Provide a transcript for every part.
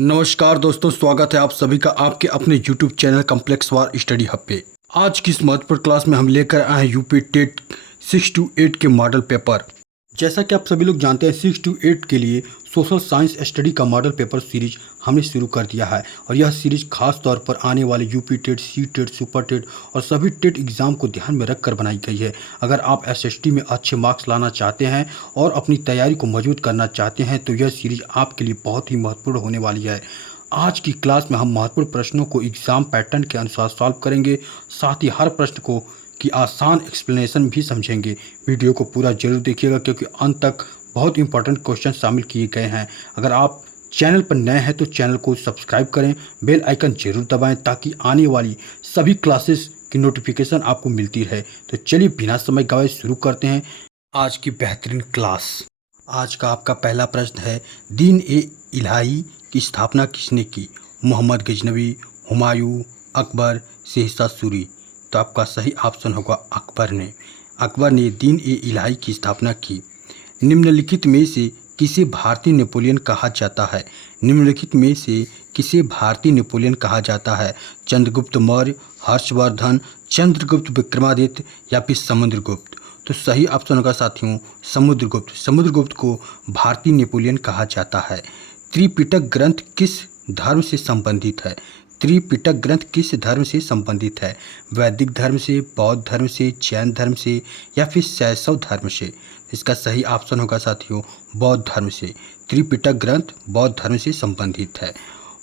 नमस्कार दोस्तों, स्वागत है आप सभी का आपके अपने YouTube चैनल कॉम्प्लेक्स वार स्टडी हब पे। आज की इस महत्वपूर्ण क्लास में हम लेकर आए हैं यूपी टेट 6 to 8 के मॉडल पेपर। जैसा कि आप सभी लोग जानते हैं 6 to 8 के लिए सोशल साइंस स्टडी का मॉडल पेपर सीरीज हमने शुरू कर दिया है और यह सीरीज खास तौर पर आने वाले UP TET, C TET, super TET और सभी टेट एग्जाम को ध्यान में रखकर बनाई गई है। अगर आप एसएसटी में अच्छे मार्क्स लाना चाहते हैं और अपनी तैयारी को मजबूत करना चाहते हैं तो यह सीरीज आपके लिए बहुत ही महत्वपूर्ण होने वाली है। आज की क्लास में हम महत्वपूर्ण प्रश्नों को एग्जाम पैटर्न के अनुसार सॉल्व करेंगे, साथ ही हर प्रश्न को की आसान एक्सप्लेनेशन भी समझेंगे। वीडियो को पूरा जरूर देखिएगा क्योंकि अंत तक बहुत इंपॉर्टेंट क्वेश्चन शामिल किए गए हैं। अगर आप चैनल पर नए हैं तो चैनल को सब्सक्राइब करें, बेल आइकन जरूर दबाएं ताकि आने वाली सभी क्लासेस की नोटिफिकेशन आपको मिलती रहे। तो चलिए बिना समय गवाए शुरू करते हैं आज की बेहतरीन क्लास। आज का आपका पहला प्रश्न है, दीन-ए-इलाही की स्थापना किसने की? मोहम्मद गजनवी, हुमायूं, अकबर, शहंशाह सूरी। तो आपका सही ऑप्शन होगा अकबर ने। अकबर ने दीन-ए-इलाही की स्थापना की। निम्नलिखित में से किसे भारतीय नेपोलियन कहा जाता है? निम्नलिखित में से किसे भारतीय नेपोलियन कहा जाता है? चंद्रगुप्त मौर्य, हर्षवर्धन, चंद्रगुप्त विक्रमादित्य या फिर समुद्रगुप्त। तो सही ऑप्शन होगा साथियों समुद्रगुप्त। समुद्रगुप्त को भारतीय नेपोलियन कहा जाता है। त्रिपिटक ग्रंथ किस धर्म से संबंधित है? त्रिपिटक ग्रंथ किस धर्म से संबंधित है? वैदिक धर्म से, बौद्ध धर्म से, जैन धर्म से या फिर शैव धर्म से? इसका सही ऑप्शन होगा साथियों बौद्ध धर्म से। त्रिपिटक ग्रंथ बौद्ध धर्म से संबंधित है।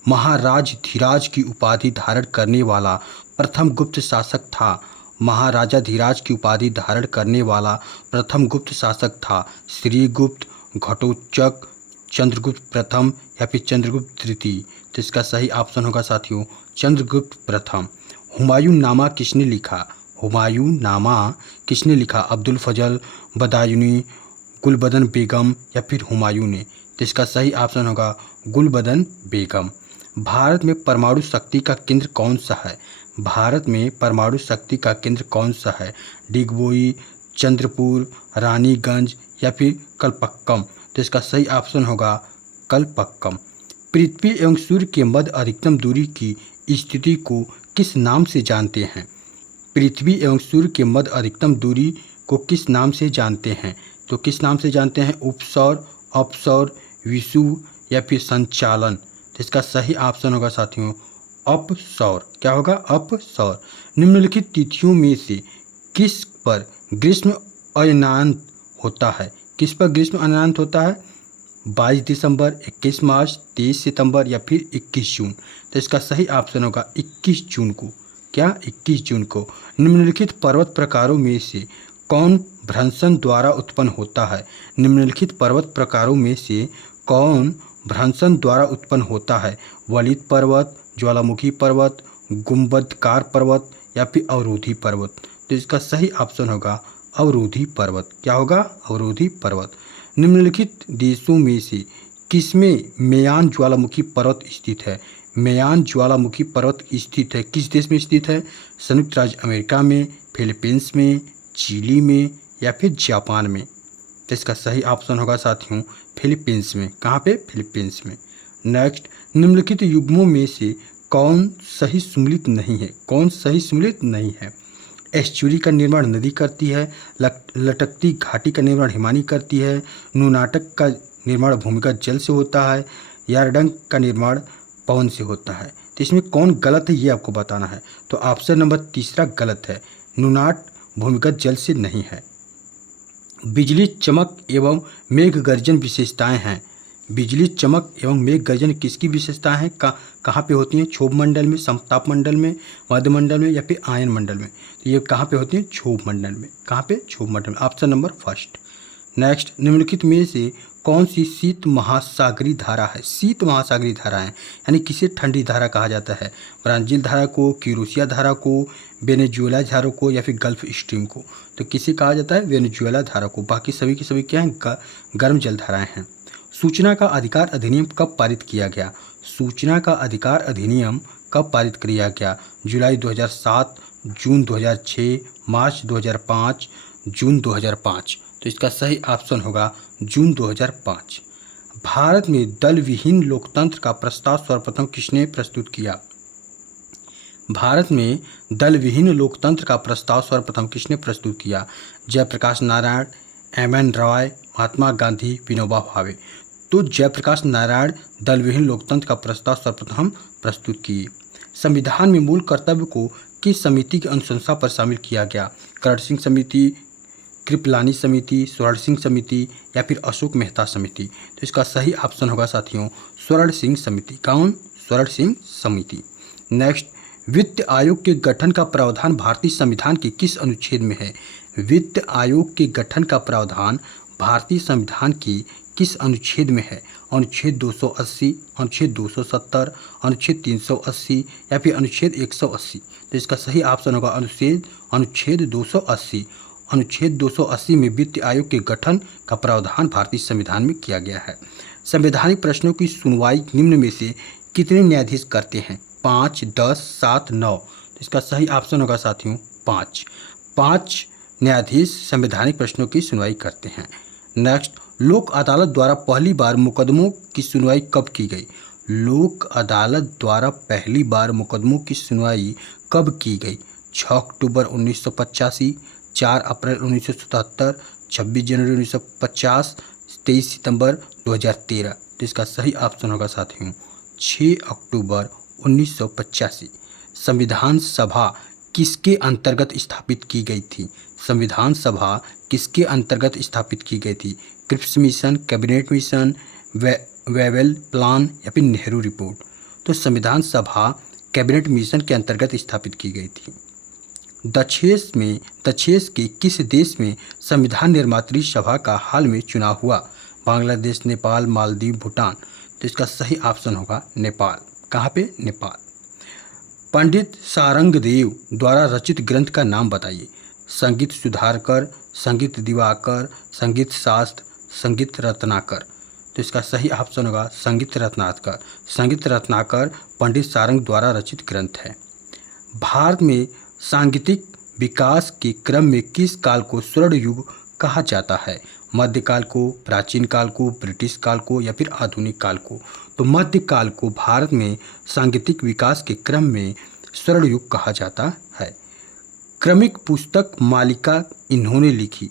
महाराज धीराज की उपाधि धारण करने वाला प्रथम गुप्त शासक था। महाराजा धीराज की उपाधि धारण करने वाला प्रथम गुप्त शासक था श्रीगुप्त, घटोत्कच, चंद्रगुप्त प्रथम या फिर चंद्रगुप्त तृतीय। तो इसका सही ऑप्शन होगा साथियों चंद्रगुप्त प्रथम। हुमायूं नामा किसने लिखा? हुमायूं नामा किसने लिखा? अब्दुल फजल, बदायूनी, गुलबदन बेगम या फिर हुमायूं ने? तो इसका सही ऑप्शन होगा गुलबदन बेगम। भारत में परमाणु शक्ति का केंद्र कौन सा है? भारत में परमाणु शक्ति का केंद्र कौन सा है? डिगबोई, चंद्रपुर, रानीगंज या फिर कलपक्कम। तो इसका सही ऑप्शन होगा कलपक्कम। पृथ्वी एवं सूर्य के मध्य अधिकतम दूरी की स्थिति को किस नाम से जानते हैं? पृथ्वी एवं सूर्य के मध्य अधिकतम दूरी को किस नाम से जानते हैं? तो किस नाम से जानते हैं? उपसौर, अपसौर, विषुव या फिर संचालन। तो इसका सही ऑप्शन होगा साथियों अपसौर। क्या होगा? अपसौर। निम्नलिखित तिथियों में से किस पर ग्रीष्म अयनांत होता है? किस पर ग्रीष्म अयनांत होता है? 22 दिसंबर, 21 मार्च, 23 सितंबर या फिर 21 जून। तो इसका सही ऑप्शन होगा 21 जून को। क्या? 21 जून को। निम्नलिखित पर्वत प्रकारों में से कौन भ्रंशन द्वारा उत्पन्न होता है? निम्नलिखित पर्वत प्रकारों में से कौन भ्रंशन द्वारा उत्पन्न होता है? वलित पर्वत, ज्वालामुखी पर्वत, गुंबदकार पर्वत या फिर अवरोधी पर्वत। तो इसका सही ऑप्शन होगा अवरोधी पर्वत। क्या होगा? अवरोधी पर्वत। निम्नलिखित देशों में से किसमें मेयान ज्वालामुखी पर्वत स्थित है? मेयान ज्वालामुखी पर्वत स्थित है किस देश में स्थित है? संयुक्त राज्य अमेरिका में, फिलीपींस में, चिली में या फिर जापान में? तो इसका सही ऑप्शन होगा साथियों फिलीपींस में। कहाँ पे? फिलीपींस में। नेक्स्ट, निम्नलिखित युग्मों में से कौन सही सम्मिलित नहीं है? कौन सही सम्मिलित नहीं है? एस्चुरी का निर्माण नदी करती है, लटकती घाटी का निर्माण हिमानी करती है, नुनाटक का निर्माण भूमिगत जल से होता है, यारडंग का निर्माण पवन से होता है। तो इसमें कौन गलत है ये आपको बताना है। तो ऑप्शन नंबर तीसरा गलत है, नुनाट भूमिगत जल से नहीं है। बिजली चमक एवं मेघ गर्जन विशेषताएं हैं। बिजली चमक एवं मेघ गर्जन किसकी विशेषताएं हैं? कहाँ पे होती हैं? क्षोभ मंडल में, समताप मंडल में, मध्य मंडल में या फिर आयन मंडल में? तो ये कहाँ पे होती हैं? क्षोभ मंडल में। कहाँ पे? क्षोभ मंडल में। Option number first. नेक्स्ट, निम्नलिखित में से कौन सी शीत महासागरी धारा है? शीत महासागरी धारा है यानी किसे ठंडी धारा कहा जाता है? ब्राजील धारा को, क्यूरोसिया धारा को, वेनेजुएला धारा को या फिर गल्फ स्ट्रीम को? तो किसे कहा जाता है? वेनेजुएला धारा को। बाकी सभी की सभी क्या हैं? गर्म जल धाराएं हैं। सूचना का अधिकार अधिनियम कब पारित किया गया? सूचना का अधिकार अधिनियम कब पारित किया गया? जुलाई 2007, जून 2006, मार्च 2005, जून 2005। तो इसका सही ऑप्शन होगा जून 2005। भारत में दल विहीन लोकतंत्र का प्रस्ताव सर्वप्रथम किसने प्रस्तुत किया? भारत में दल विहीन लोकतंत्र का प्रस्ताव सर्वप्रथम किसने प्रस्तुत किया? जयप्रकाश नारायण, एम.एन. रॉय, महात्मा गांधी, विनोबा भावे। तो जयप्रकाश नारायण दल विहीन लोकतंत्र का प्रस्ताव सर्वप्रथम प्रस्तुत किए। संविधान में मूल कर्तव्य को किस समिति की अनुशंसा पर शामिल किया गया? करण सिंह समिति, कृपलानी समिति, स्वर्ण सिंह समिति या फिर अशोक मेहता समिति। तो इसका सही ऑप्शन होगा साथियों स्वर्ण सिंह समिति। कौन? स्वर्ण सिंह समिति। नेक्स्ट, वित्त आयोग के गठन का प्रावधान भारतीय संविधान के किस अनुच्छेद में है? वित्त आयोग के गठन का प्रावधान भारतीय संविधान की किस अनुच्छेद में है? अनुच्छेद 280, अनुच्छेद 270, अनुच्छेद 380 या फिर अनुच्छेद 180। तो इसका सही ऑप्शन होगा अनुच्छेद 280। अनुच्छेद 280 में वित्त आयोग के गठन का प्रावधान भारतीय संविधान में किया गया है। संवैधानिक प्रश्नों की सुनवाई निम्न में से कितने न्यायाधीश करते हैं? 5, 10, 7, 9। तो इसका सही ऑप्शन होगा साथियों 5। 5 न्यायाधीश संवैधानिक प्रश्नों की सुनवाई करते हैं। नेक्स्ट, लोक अदालत द्वारा पहली बार मुकदमों की सुनवाई कब की गई? लोक अदालत द्वारा पहली बार मुकदमों की सुनवाई कब की गई? 6 अक्टूबर 1985, 4 अप्रैल 1977, 26 जनवरी 1950, 23 सितंबर 2013। तो इसका सही ऑप्शन होगा साथियों 6 अक्टूबर 1985। संविधान सभा किसके अंतर्गत स्थापित की गई थी? संविधान सभा किसके अंतर्गत स्थापित की गई थी? Cripps Mission, Cabinet Mission, Wavell Plan या फिर नेहरू रिपोर्ट। तो संविधान सभा कैबिनेट मिशन के अंतर्गत स्थापित की गई थी। दक्षेश के किस देश में संविधान निर्मात्री सभा का हाल में चुनाव हुआ? बांग्लादेश, नेपाल, मालदीव, भूटान। तो इसका सही ऑप्शन होगा नेपाल। कहाँ पे? नेपाल। पंडित सारंगदेव द्वारा रचित ग्रंथ का नाम बताइए। संगीत सुधाकर, संगीत दिवाकर, संगीत शास्त्र, संगीत रत्नाकर। तो इसका सही ऑप्शन होगा संगीत रत्नाकर। संगीत रत्नाकर पंडित सारंग द्वारा रचित ग्रंथ है। भारत में सांगीतिक विकास के क्रम में किस काल को स्वर्ण युग कहा जाता है? मध्यकाल को, प्राचीन काल को, ब्रिटिश काल को या फिर आधुनिक काल को? तो मध्यकाल को भारत में सांगीतिक विकास के क्रम में स्वर्ण युग कहा जाता है। क्रमिक पुस्तक मालिका इन्होंने लिखी।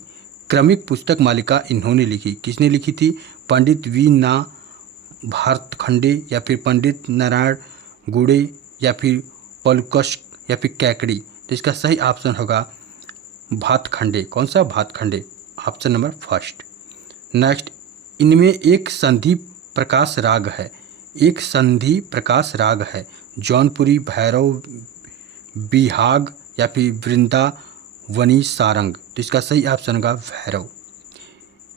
क्रमिक पुस्तक मालिका इन्होंने लिखी। किसने लिखी थी? पंडित वी.ना. भारतखंडे या फिर पंडित नारायण गुड़े या फिर पलुकश या फिर कैकड़ी। तो इसका सही ऑप्शन होगा भातखंडे। कौन सा? Bhatkhande. Option number first. Next, इनमें एक संधि प्रकाश राग है। एक संधि प्रकाश राग है। जौनपुरी, भैरव, बिहाग या फिर वृंदावनी सारंग। तो इसका सही ऑप्शन होगा भैरव।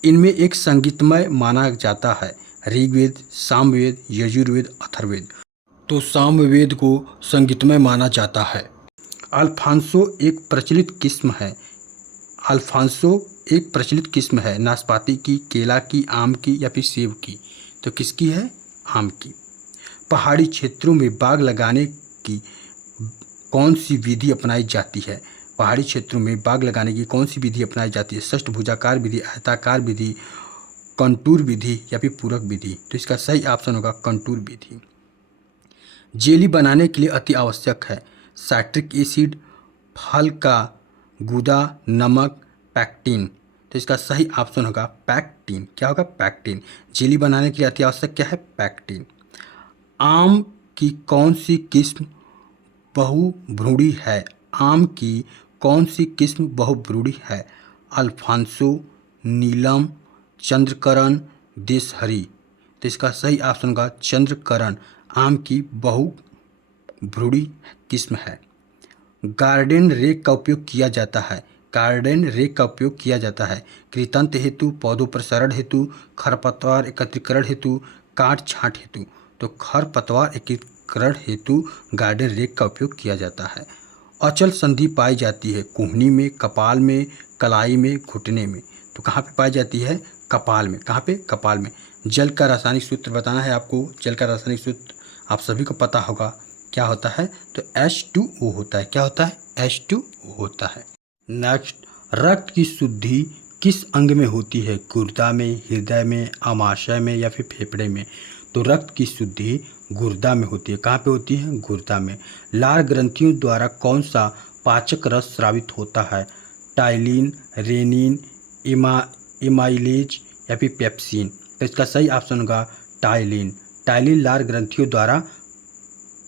इनमें एक संगीतमय माना जाता है। ऋग्वेद, सामवेद, यजुर्वेद, अथर्ववेद। तो सामवेद को संगीतमय माना जाता है। अल्फांसो एक प्रचलित किस्म है। अल्फांसो एक प्रचलित किस्म है। नाशपाती की, केला की, आम की या फिर सेब की? तो किसकी है? आम की। पहाड़ी क्षेत्रों में बाग लगाने की कौन सी विधि अपनाई जाती है? पहाड़ी क्षेत्रों में बाग लगाने की कौन सी विधि अपनाई जाती है? षष्ठभुजाकार विधि, आयताकार विधि, कंटूर विधि या फिर पूरक विधि? तो इसका सही ऑप्शन होगा कंटूर विधि। जेली बनाने के लिए अति आवश्यक है। साइट्रिक एसिड, फल का गूदा, नमक, पैक्टिन। तो इसका सही ऑप्शन होगा पैक्टिन। क्या होगा? पैक्टिन। जेली बनाने के लिए अति आवश्यक क्या है? पैक्टिन। आम की कौन सी किस्म बहुभ्रूणी है? आम की कौन सी किस्म बहुभ्रूणी है? अल्फांसो, नीलम, चंद्रकरण, देशहरी। तो इसका सही ऑप्शन होगा चंद्रकरण आम की बहुभ्रूणी किस्म है। गार्डन रेक का उपयोग किया जाता है। गार्डन रेक का उपयोग किया जाता है कृंतक हेतु, पौधों प्रसारण हेतु, खरपतवार एकत्रीकरण हेतु, काट छांट हेतु। तो खरपतवार एकत्रीकरण हेतु गार्डन रेक का उपयोग किया जाता है। अचल संधि पाई जाती है कोहनी में, कपाल में, कलाई में, घुटने में। तो कहाँ पे पाई जाती है? कपाल में। कहाँ पे? कपाल में। जल का रासायनिक सूत्र बताना है आपको। जल का रासायनिक सूत्र आप सभी को पता होगा क्या होता है? तो H2O होता है। क्या होता है? H2O होता है। नेक्स्ट, रक्त की शुद्धि किस अंग में होती है? गुर्दा में, हृदय में, आमाशय में या फिर फेफड़े में? तो रक्त की शुद्धि गुर्दा में होती है। कहाँ पे होती है? गुर्दा में। लार ग्रंथियों द्वारा कौन सा पाचक रस स्रावित होता है? टाइलिन, रेनिन, इमाइलेज या फिर पेप्सिन? तो इसका सही ऑप्शन होगा टाइलिन। टाइलिन लार ग्रंथियों द्वारा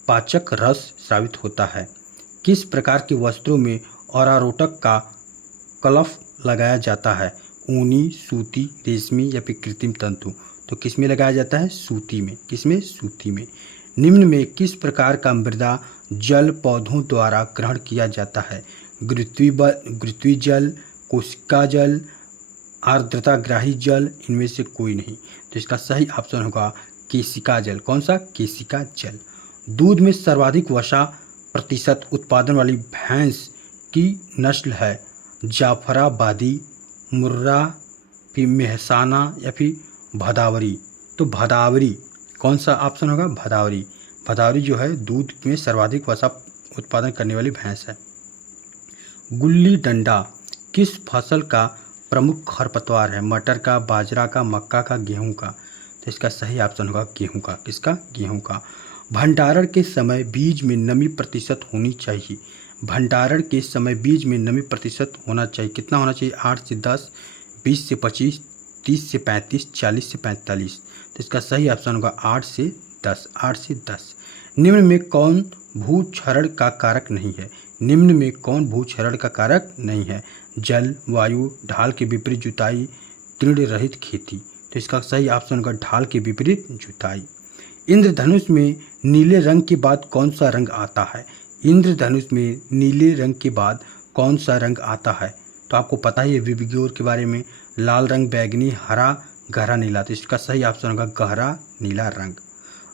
पाचक रस स्रावित होता है। किस प्रकार के वस्त्रों में अरारोटक का कलफ लगाया जाता है? ऊनी, सूती, रेशमी या फिर कृत्रिम तंतु? तो किस में लगाया जाता है? सूती में। किस में? सूती में। निम्न में किस प्रकार का मृदा जल पौधों द्वारा ग्रहण किया जाता है? घृतवी जल, कोशिका जल, आर्द्रताग्राही जल? इनमें से कोई नहीं। तो इसका सही ऑप्शन होगा केशिका जल। कौन सा? केशिका जल। दूध में सर्वाधिक वसा प्रतिशत उत्पादन वाली भैंस की नस्ल है? जाफराबादी, मुर्रा, फिर मेहसाना या फिर भदावरी? तो भदावरी। कौन सा ऑप्शन होगा? भदावरी। भदावरी जो है दूध में सर्वाधिक वसा उत्पादन करने वाली भैंस है। गुल्ली डंडा किस फसल का प्रमुख खरपतवार है? मटर का, बाजरा का, मक्का का, गेहूं का? तो इसका सही ऑप्शन होगा गेहूं का। किसका? गेहूं का। भंडारण के समय बीज में नमी प्रतिशत होनी चाहिए। भंडारण के समय बीज में नमी प्रतिशत होना चाहिए। कितना होना चाहिए? 8 से 10, 20 से 25, 30 से 35, 40 से 45? तो इसका सही ऑप्शन होगा 8 से 10। 8 से 10। निम्न में कौन भूक्षरण का कारक नहीं है? निम्न में कौन भूक्षरण का कारक नहीं है? जल, वायु, ढाल के विपरीत जुताई, तृण रहित खेती? तो इसका सही ऑप्शन होगा ढाल के विपरीत जुताई। इंद्रधनुष में नीले रंग के बाद कौन सा रंग आता है? इंद्रधनुष में नीले रंग के बाद कौन सा रंग आता है? तो आपको पता ही है विबग्योर के बारे में। लाल रंग, बैगनी, हरा, गहरा नीला? तो इसका सही ऑप्शन होगा गहरा नीला रंग।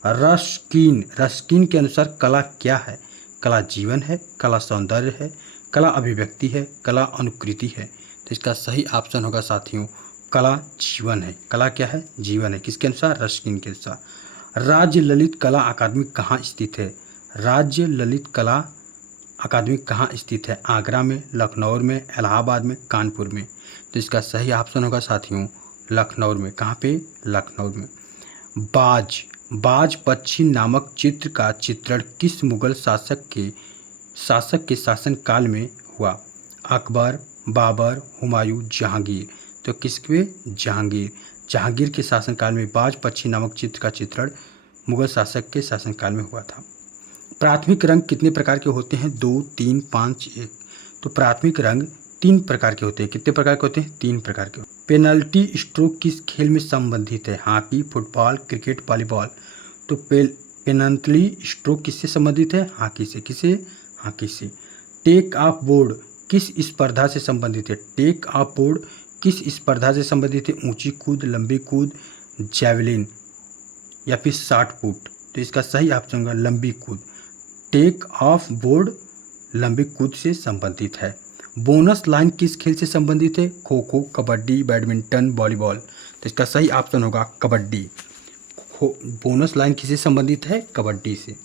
रस्किन, रस्किन के अनुसार कला क्या है? कला जीवन है, कला सौंदर्य है, कला अभिव्यक्ति है, कला अनुकृति है? तो इसका सही ऑप्शन होगा साथियों कला जीवन है। कला क्या है? जीवन है। किसके अनुसार? रस्किन के अनुसार। राज्य ललित कला अकादमी कहाँ स्थित है? राज्य ललित कला अकादमी कहाँ स्थित है? आगरा में, लखनऊ में, इलाहाबाद में, कानपुर में? तो इसका सही ऑप्शन होगा साथियों लखनऊ में। कहाँ पे? लखनऊ में। बाज, बाज पक्षी नामक चित्र का चित्रण किस मुगल शासक के शासन काल में हुआ? अकबर, बाबर, हुमायूं, जहांगीर? तो किसके? जहांगीर। जहांगीर के शासनकाल में बाज पक्षी नामक चित्र का चित्रण मुगल शासक के शासनकाल में हुआ था। प्राथमिक रंग कितने प्रकार के होते हैं? 2, 3, 5, 1? तो प्राथमिक रंग 3 प्रकार के होते हैं। कितने प्रकार के होते हैं? 3 प्रकार के। पेनल्टी स्ट्रोक किस खेल में संबंधित है? Hockey, football, cricket, volleyball? तो पेनल्टी स्ट्रोक किससे संबंधित है? हॉकी से। किसे? हॉकी से। टेक ऑफ बोर्ड किस स्पर्धा से संबंधित है? टेक ऑफ बोर्ड किस स्पर्धा से संबंधित है? ऊंची कूद, लंबी कूद, जैवलिन या फिर शॉट पुट? तो इसका सही ऑप्शन होगा लंबी कूद। टेक ऑफ बोर्ड लंबी कूद से संबंधित है। बोनस लाइन किस खेल से संबंधित है? Kho kho, kabaddi, badminton, volleyball? तो इसका सही ऑप्शन होगा कबड्डी। बोनस लाइन किससे संबंधित है? कबड्डी से।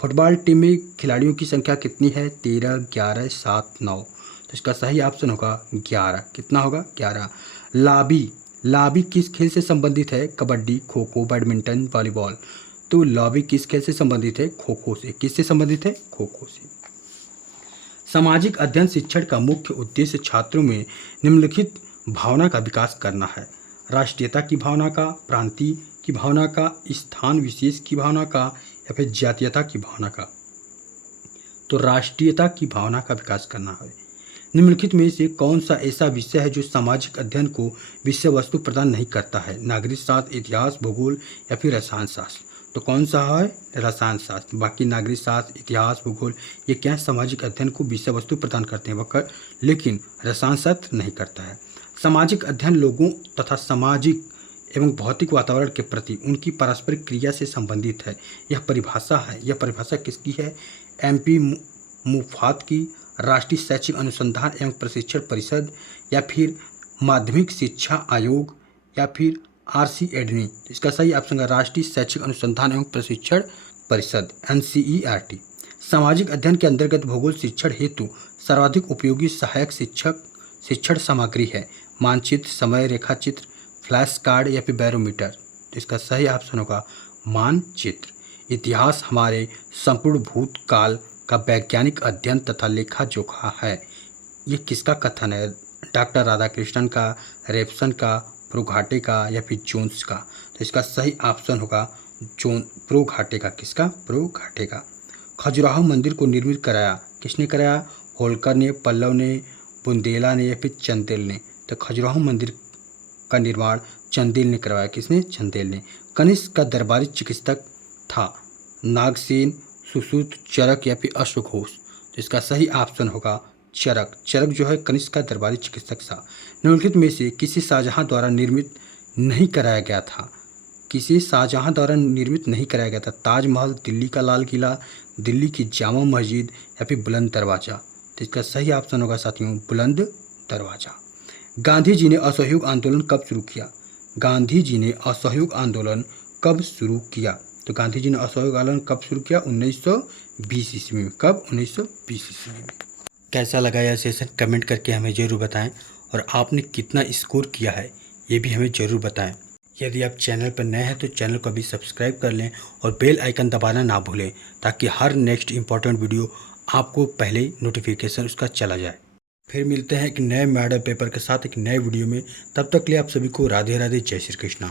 फुटबॉल टीम में खिलाड़ियों की संख्या कितनी है? 13, 11, 7, 9? तो इसका सही ऑप्शन होगा 11। कितना होगा? 11। लाबी, लाबी किस खेल से संबंधित है? Kabaddi, kho kho, badminton, volleyball? तो लॉबी किस खेल से संबंधित है? खो खो से। किससे संबंधित है? खो खो से। सामाजिक अध्ययन शिक्षण का मुख्य उद्देश्य छात्रों में निम्नलिखित भावना का विकास करना है। राष्ट्रीयता की भावना का, प्रांतीय की भावना का, स्थान विशेष की भावना का या फिर जातीयता की भावना का? तो राष्ट्रीयता की भावना का विकास करना है। निम्नलिखित में से कौन सा ऐसा विषय है जो सामाजिक अध्ययन को विषय वस्तु प्रदान नहीं करता है? नागरिक शास्त्र, इतिहास, भूगोल या फिर रसायन शास्त्र? तो कौन सा है? रसायन शास्त्र। बाकी नागरिक शास्त्र, इतिहास, भूगोल ये क्या है? सामाजिक अध्ययन को विषय वस्तु प्रदान करते हैं वक्त, लेकिन रसायन शास्त्र नहीं करता है। सामाजिक अध्ययन लोगों तथा सामाजिक एवं भौतिक वातावरण के प्रति उनकी पारस्परिक क्रिया से संबंधित है। यह परिभाषा है। यह परिभाषा किसकी है? MP मुफात की, राष्ट्रीय शैक्षिक अनुसंधान एवं प्रशिक्षण परिषद या फिर माध्यमिक शिक्षा आयोग या फिर RC एडनी? इसका सही ऑप्शन है राष्ट्रीय शैक्षिक अनुसंधान एवं प्रशिक्षण परिषद NCERT। सामाजिक अध्ययन के अंतर्गत भूगोल शिक्षण हेतु सर्वाधिक उपयोगी सहायक शिक्षण सामग्री है। मानचित्र, समय रेखा चित्र, फ्लैश कार्ड या फिर बैरोमीटर? तो इसका सही ऑप्शन होगा मानचित्र। इतिहास हमारे संपूर्ण भूतकाल का वैज्ञानिक अध्ययन तथा लेखा जोखा है। ये किसका कथन है? डॉक्टर राधाकृष्णन का, रेफसन का, प्रोघाटे का या फिर जोन्स का? तो इसका सही ऑप्शन होगा प्रोघाटे का। किसका? प्रोघाटे का। खजुराहो मंदिर को निर्मित कराया किसने कराया? होलकर ने, पल्लव ने, बुंदेला ने या फिर चंदेल ने? तो खजुराहो मंदिर का निर्माण चंदेल ने करवाया। किसने? चंदेल ने। कनिष्क का दरबारी चिकित्सक था नागसेन, सुश्रुत, चरक या फिर अश्वघोष? तो इसका सही ऑप्शन होगा चरक। चरक जो है कनिष्क का दरबारी चिकित्सक था। निम्नलिखित में से किसी शाहजहां द्वारा निर्मित नहीं कराया गया था? किसी शाहजहां द्वारा निर्मित नहीं कराया गया था? ताजमहल, दिल्ली का लाल किला, दिल्ली की जामा मस्जिद या फिर बुलंद दरवाजा? तो इसका सही ऑप्शन होगा साथियों बुलंद दरवाजा। गांधी जी ने असहयोग आंदोलन कब शुरू किया? गांधी जी ने असहयोग आंदोलन कब शुरू किया? तो गांधी जी ने असहयोग आंदोलन कब शुरू किया? 1920 ईस्वी में। कब? 1920 ईस्वी में। कैसा लगा यह सेशन कमेंट करके हमें ज़रूर बताएं और आपने कितना स्कोर किया है ये भी हमें ज़रूर बताएं। यदि आप चैनल पर नए हैं तो चैनल को अभी सब्सक्राइब कर लें और बेल आइकन दबाना ना भूलें ताकि हर नेक्स्ट इंपॉर्टेंट वीडियो आपको पहले नोटिफिकेशन उसका चला जाए। फिर मिलते हैं एक नए मॉडल पेपर के साथ एक नए वीडियो में। तब तक के लिए आप सभी को राधे राधे, जय श्री कृष्णा।